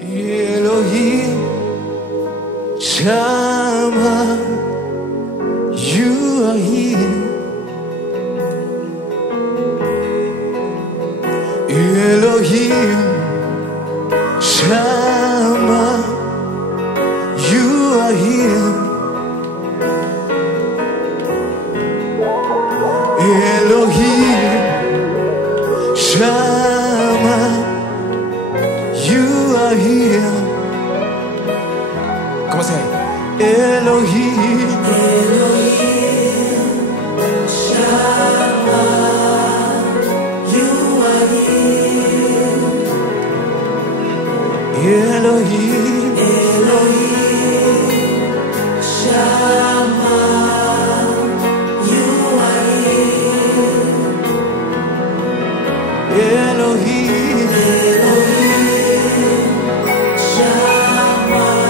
Elohim Shammah, you are here. Elohim Shammah, you are here. Elohim Shammah, you are here. Come on, say Elohim. Elohim Shammah, you are here. Elohim, Elohim Shammah, you are here. Elohim, Elohim Shammah,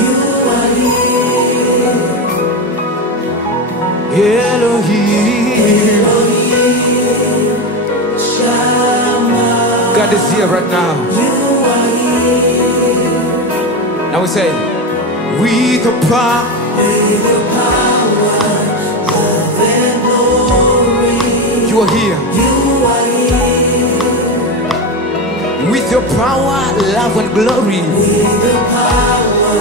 you are here. Elohim. Elohim Shammah, God is here right now. you are here. Now we say, with the power, With the power, love and glory, you are here. you are here. With your power, love and glory, With the power,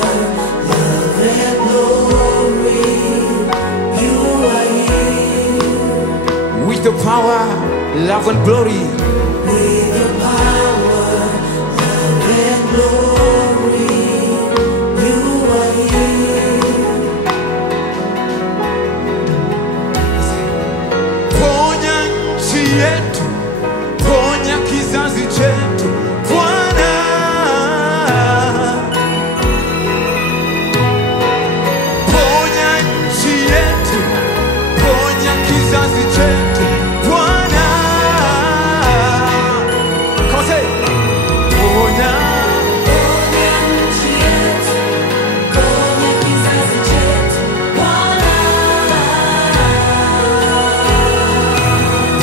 love and glory, you are here. with the power, love and glory, With the power, love and glory, you are here. ponya nchi yetu, ponya kizazi chetu, Bwana. Ponya nchi yetu, ponya kizazi chetu, Bwana. Come on, say, ponya. Ponya nchi yetu, ponya kizazi chetu, Bwana.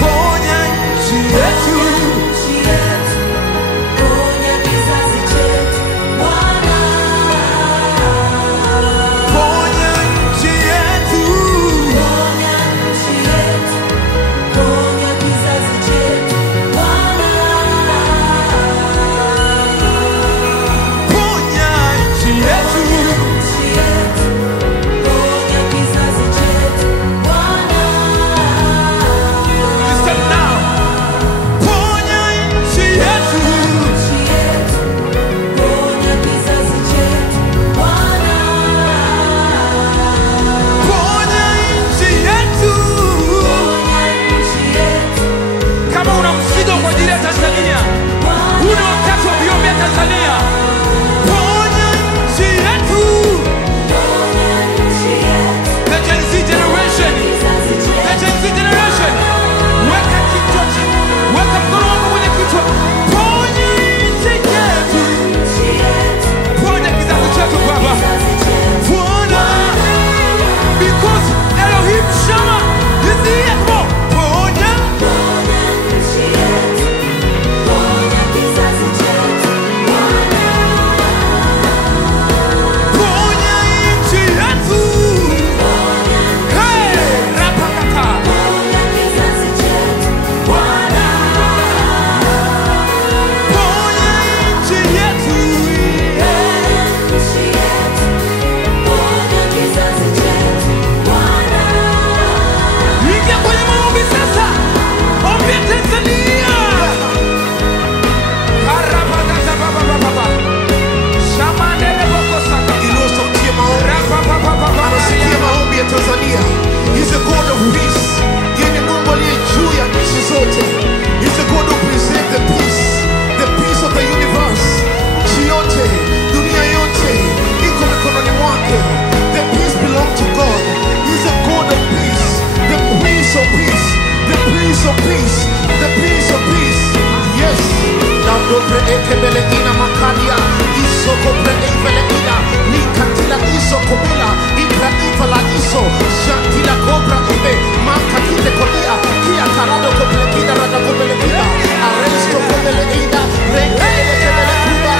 Ponya nchi yetu, Nchi yetu, ponya kizazi chetu, Bwana. ponya nchi yetu, Ponya nchi yetu, ponya kizazi chetu, Bwana. ponya nchi yetu. Nchi yetu, ponya kizazi chetu, Bwana. Listen now. Ponya nchi yetu, Nchi yetu, ponya kizazi chetu, Bwana. ponya nchi yetu. Ponya nchi yetu, Kama una mzigo kwa ajili ya Tanzania, huu ni wakati wa kuiombea Tanzania. Ponya nchi yetu. ponya nchi yetu, The Gen Z generation, kizazi the chetu. Gen Z generation. Weka kichwa chini, weka mkono wako kwenye kichwa. Ponya nchi yetu, Nchi yetu, ponya kizazi chetu Baba. kizazi chetu. Bwana, because Elohim Shammah is here. Come on. Ponya, Ponya nchi yetu, ponya kizazi chetu, Bwana. ponya nchi yetu. Ponya Hey, rapakata. ponya kizazi chetu, Bwana. Ponya nchi yetu. Nchi yetu, ponya kizazi chetu, Bwana. Ingia kwenye maombi sasa. Ombea Tanzania. Karapakata baba baba. Shamandele boko saka. Inua sauti ya maombi. Rapapapapapa. Anasikia maombi ya Tanzania. He's a God of peace. Yeye ni Mungu aliye juu ya nchi zote. He's a God who preserves the peace of the universe. Nchi yote, dunia yote iko mikononi mwake. The peace belongs to God. He's a God of peace. The Prince of peace. The Prince of peace. The Prince of peace. Yes. Dobre ekebele ina makadia. Isoko pre evele ina. Nikatila iso kobila. Ikra ifala iso. Shantila kobra ibe. Makakite kodia. Kia karado kobele kida rada kobele kida. Aresto kobele ida. Rekele kebele kuba.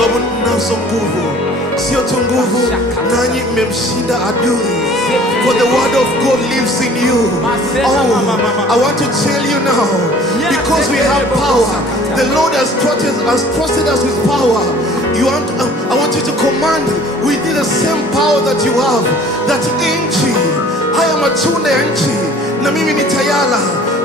sababu mnazo nguvu, sio tu nguvu, nanyi mmemshinda adui. For the word of God lives in you. Oh, I want to tell you now, because we have power, the Lord has trusted us with power. I want you to command within the same power that you have, that nchi, haya matunda ya nchi, na mimi nitayala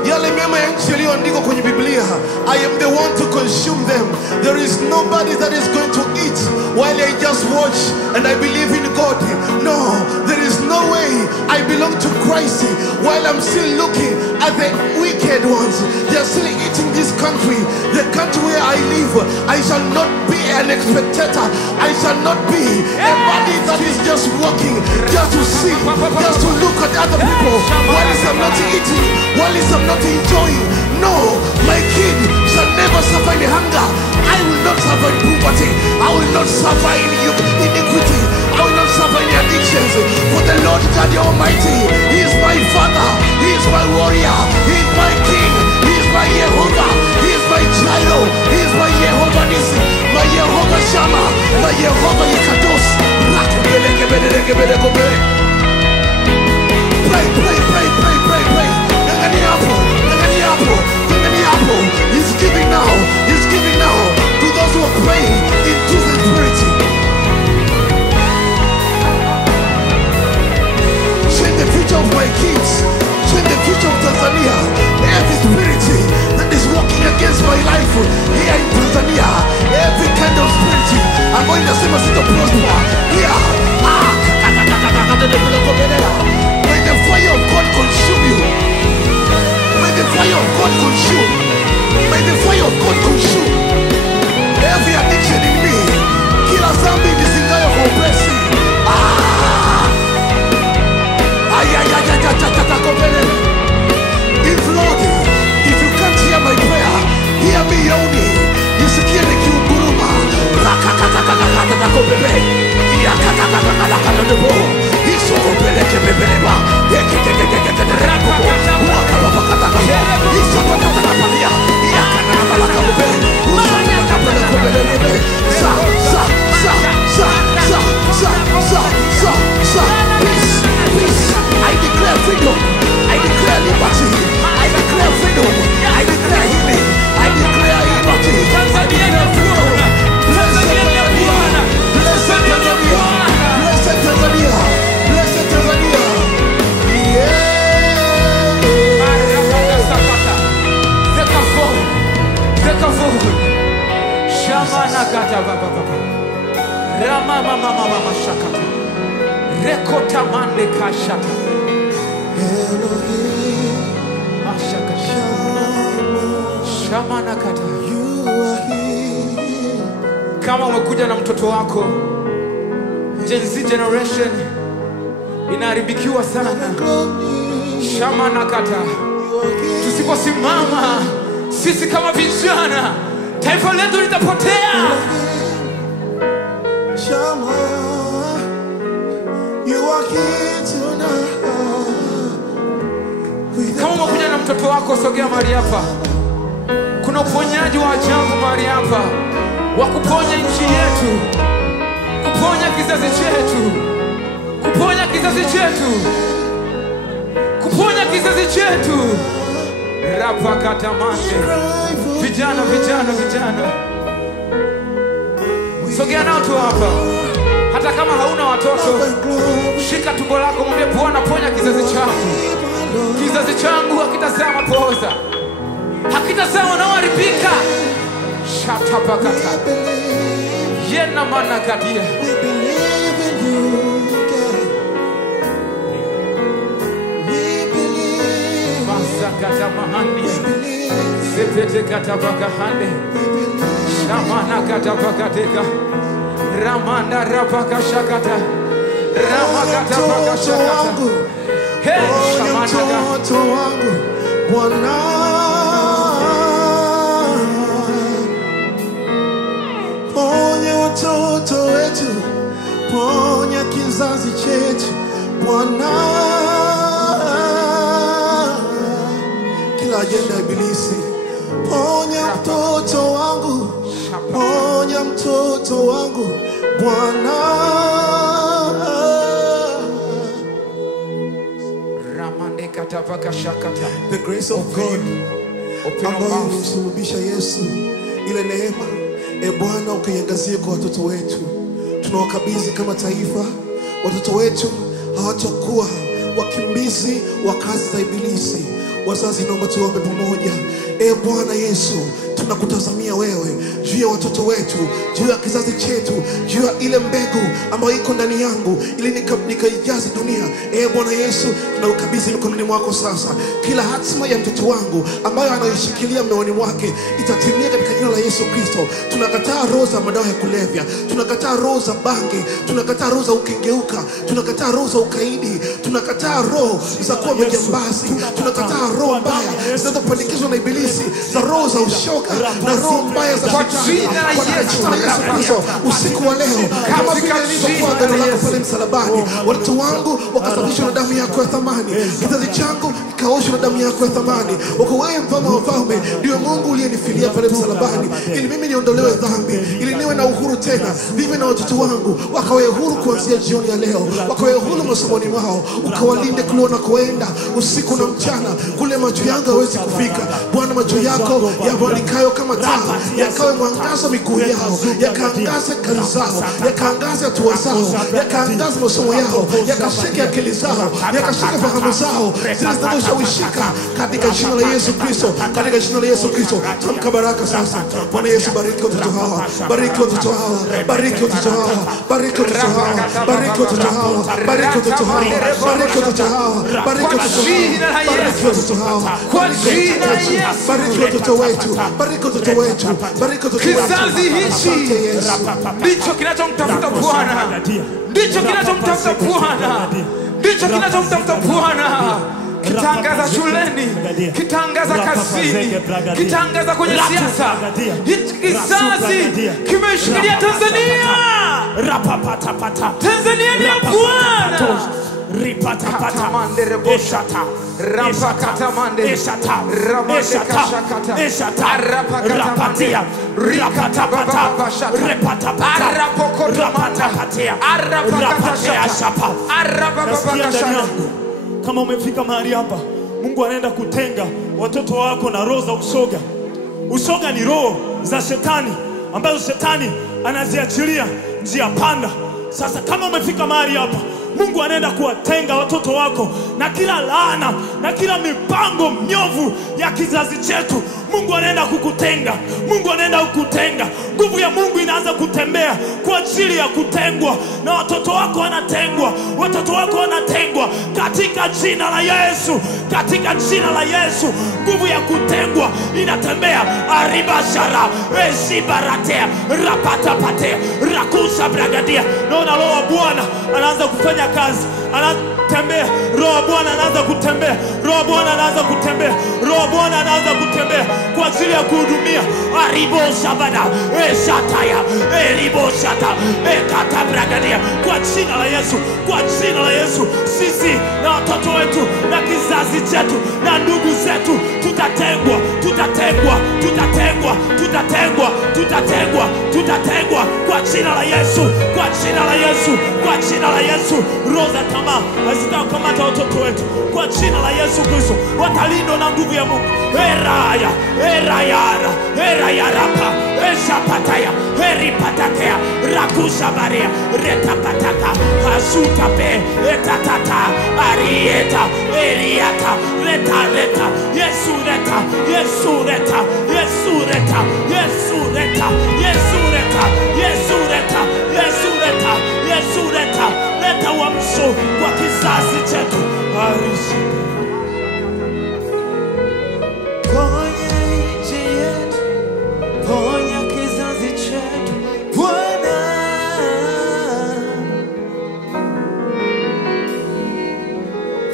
yale mema ya nchi yaliyoandikwa kwenye Biblia. I am the one to consume them. There is nobody that is going to eat while I just watch and I believe in God. No, there is no way I belong to Christ while I'm still looking at the wicked ones. They are still eating this country, the country where I live. I shall not be an spectator. I shall not be a body that is just walking, just to see, just to look at other people while I'm not eating, while I'm not enjoying. No, my kid shall never suffer in hunger. I will not suffer in poverty. I will not suffer in iniquity. I will not suffer in addictions. For the Lord God the Almighty, He is my Father. He is my warrior. He is my King. He is my Jehovah. He is my Jireh. He is my Jehovah Nissi, my Jehovah Shammah, my Jehovah Yekados. Pray, pray, pray, pray, pray, pray. He's giving now. He's giving now to those who are praying in truth and purity. Change the future of my kids. Change the future of Tanzania. Every spirit that is working against my life here in Tanzania, every kind of spirit, I'm going to see myself prosper here. May the fire of God consume you. May the fire of God consume. May the fire of God consume every addiction in me. Kila zambi nisingayo kwa upesi. If Lord, if you can't hear my prayer, hear me only. Nisikie nikiunguruma. Isokopeleke bebeleba. I declare freedom. I declare liberty. I declare freedom. I declare healing. I declare liberty. I declare freedom. Blessed Tanzania. Blessed Tanzania. Blessed Tanzania. Blessed Tanzania. Kama umekuja na mtoto wako, Gen Z generation inaharibikiwa sana. Shama na kata. Tusiposimama sisi kama vijana, taifa letu litapotea. Shama, you are here tonight. Kama umekuja na mtoto wako, sogea mahali hapa. Kuna uponyaji wa ajabu mahali hapa, wa kuponya nchi yetu, kuponya kizazi chetu, kuponya kizazi chetu, kuponya kizazi chetu. Rapa katamande. Vijana, vijana, vijana, sogea nao tu hapa. Hata kama hauna watoto, shika tumbo lako, mwambie Bwana, ponya kizazi changu. Kizazi changu hakitazaa mapoza, hakitazaa wanaoharibika. Shatapakata. Yena mana kadia. Masakata mahandi. Sepete katapaka hande. Shamana katapakateka. Ramanda rapaka shakata. Ramakata paka shakata. Hey, shamana mtoto wangu Bwana, ponya watoto wetu, ponya kizazi chetu Bwana. Kila ajenda ya ibilisi, ponya mtoto wangu, ponya mtoto watoto wangu Bwana. The grace of God ambayo ilimsulubisha Yesu, ile neema, Bwana ukaiangazie kwa watoto wetu. Tunawakabidhi kama taifa, watoto wetu hawatakuwa wakimbizi wa kazi za ibilisi. Wazazi, naomba tuombe pamoja. Bwana Yesu, tunakutazamia wewe juu ya watoto wetu, juu ya kizazi chetu, juu ya ile mbegu ambayo iko ndani yangu ili nikaijaze dunia. Bwana Yesu, tunaukabidhi mikononi mwako sasa. Kila hatima ya mtoto wangu ambayo anaishikilia moyoni mwake itatimia katika jina la Yesu Kristo. Tunakataa roho za madawa ya kulevya, tunakataa roho za bangi, tunakataa roho za ukengeuka, tunakataa roho za ukaidi, tunakataa roho za kuwa majambazi, tunakataa roho mbaya zinazopandikizwa na ibilisi, za roho za ushoga na roho mbaya za shetani. Kwa jina la Yesu Kristo, usiku wa leo, kama vile nilivyokuwa agano lako pale msalabani, watoto wangu wakasafishwa na damu yako ya thamani, kizazi changu kikaoshwa na damu yako ya thamani. Uko wewe mfalme wa wafalme, ndiwe Mungu uliyenifilia pale msalabani ili mimi niondolewe dhambi, ili niwe na uhuru tena. Vive na watoto wangu wakawe huru kuanzia jioni ya leo, wakawe huru masomoni mwao, ukawalinde kule wanakoenda usiku na mchana, kule macho yangu hawezi kufika. Bwana, macho yako yamalikayo kama taa yakawe mwangaza miguu yao, yakaangaze kazi zao, yakaangaze hatua zao, yakaangaze masomo yao, yakashike akili zao, yakashike fahamu zao zinazoshawishika katika jina la Yesu Kristo, katika jina la Yesu Kristo. Tamka baraka sasa. Bwana Yesu, bariki watoto hawa, bariki watoto hawa, bariki watoto hawa, bariki watoto hawa, bariki watoto hawa, bariki watoto hawa, bariki watoto hawa, bariki watoto hawa, bariki watoto hawa, kwa jina la Yesu. bariki watoto wetu, bariki watoto wetu, bariki watoto wetu. Kizazi hichi ndicho kinachomtafuta Bwana, ndicho kinachomtafuta Bwana, ndicho kinachomtafuta Bwana. Kitangaza shuleni, kitangaza kazini, kitangaza kwenye siasa. Hichi kizazi kimeshikilia Tanzania. Tanzania ni ya Bwana. Ripata mandere boshata rapakata mande eshata ramashakata rapatia ripata repata rapokota arapakata shapa arapakata. Kama umefika mahali hapa, Mungu anaenda kutenga watoto wako na roho za ushoga. Ushoga ni roho za shetani ambazo shetani anaziachilia njia panda. Sasa kama umefika mahali hapa, Mungu anaenda kuwatenga watoto wako na kila laana na kila mipango mnyovu ya kizazi chetu. Mungu anaenda kukutenga, Mungu anaenda kukutenga. Nguvu ya Mungu inaanza kutembea kwa ajili ya kutengwa, na watoto wako wanatengwa, watoto wako wanatengwa katika jina la Yesu, katika jina la Yesu. Nguvu ya kutengwa inatembea. Aribashara esibaratea rapatapatea rakusa bragadia. Naona roho wa Bwana anaanza kufanya kazi, anatembea. Roho wa Bwana anaanza kutembea, roho wa Bwana anaanza kutembea, roho wa Bwana anaanza kutembea kwa ajili ya kuhudumia. Aribo sabada eshataya eribo shata ekata bragadia. Kwa jina la Yesu, kwa jina la Yesu, sisi na watoto wetu na kizazi chetu na ndugu zetu tutatengwa, tutatengwa, tutatengwa, tutatengwa, tutatengwa, tutatengwa kwa jina la Yesu, kwa jina la Yesu, kwa jina la Yesu. Roho za tamaa hazitakamata watoto wetu kwa jina la Yesu Kristo. Watalindwa na nguvu ya Mungu. Eraya, erayara, erayarapa, eshapataya, eripatakea, rakushabaria, retapataka, hasutape, etatata, arieta, eriata, reta, Yesu reta, Yesu reta, Yesu reta, Yesu reta, Yesu reta, Yesu reta, Yesu reta, Yesu reta. Leta uamsho kwa kizazi chetu. Ponya nchi yetu, ponya kizazi chetu Bwana.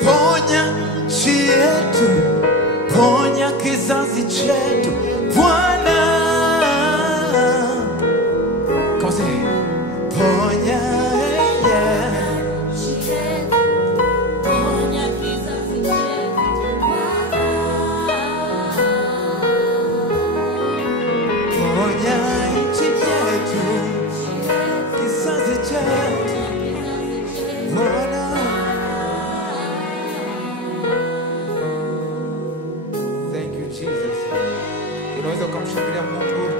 Ponya nchi yetu, ponya kizazi chetu Bwana. Come say, ponya unaweza ukamshangilia Mungu.